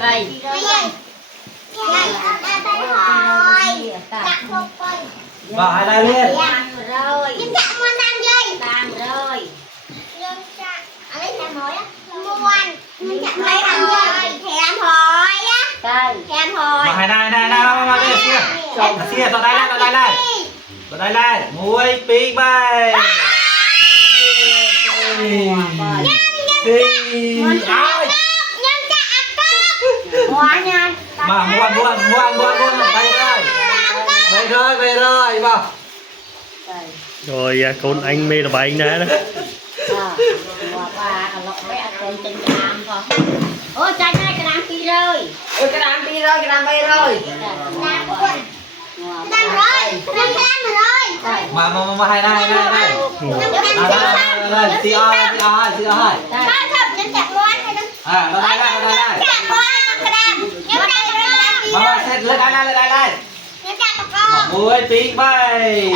Trai. Và hai đây liền. Rồi. Chúng ta mua tam dây. Tam rồi. Chúng ta ở đây là nói á. Muôn. Chúng ta mấy tam dây. Thèm hỏi á. Đây. Thèm hỏi. Và hai đây mà đây xia. Xia vào đây này. Vào đây này. Muối pí bay. Ai? Hóa nha. Mà muôn bay rồi vào. Đây. Rồi con anh mê là bà anh nè đó. Và lọc bé con chân am con. Ôi trái này cái đám kia rồi. Ôi cái đám đi rồi, cái đám bay rồi. Làm rồi. Làm rồi. Mà hai đây. Đây, xia hai. Ba thập nhân chặt món hay đó. À, vào đây. Chặt món cái đam. Nhân chặt cái đam. Mà xét lên đây. Nhân chặt một con. Muối pí bay.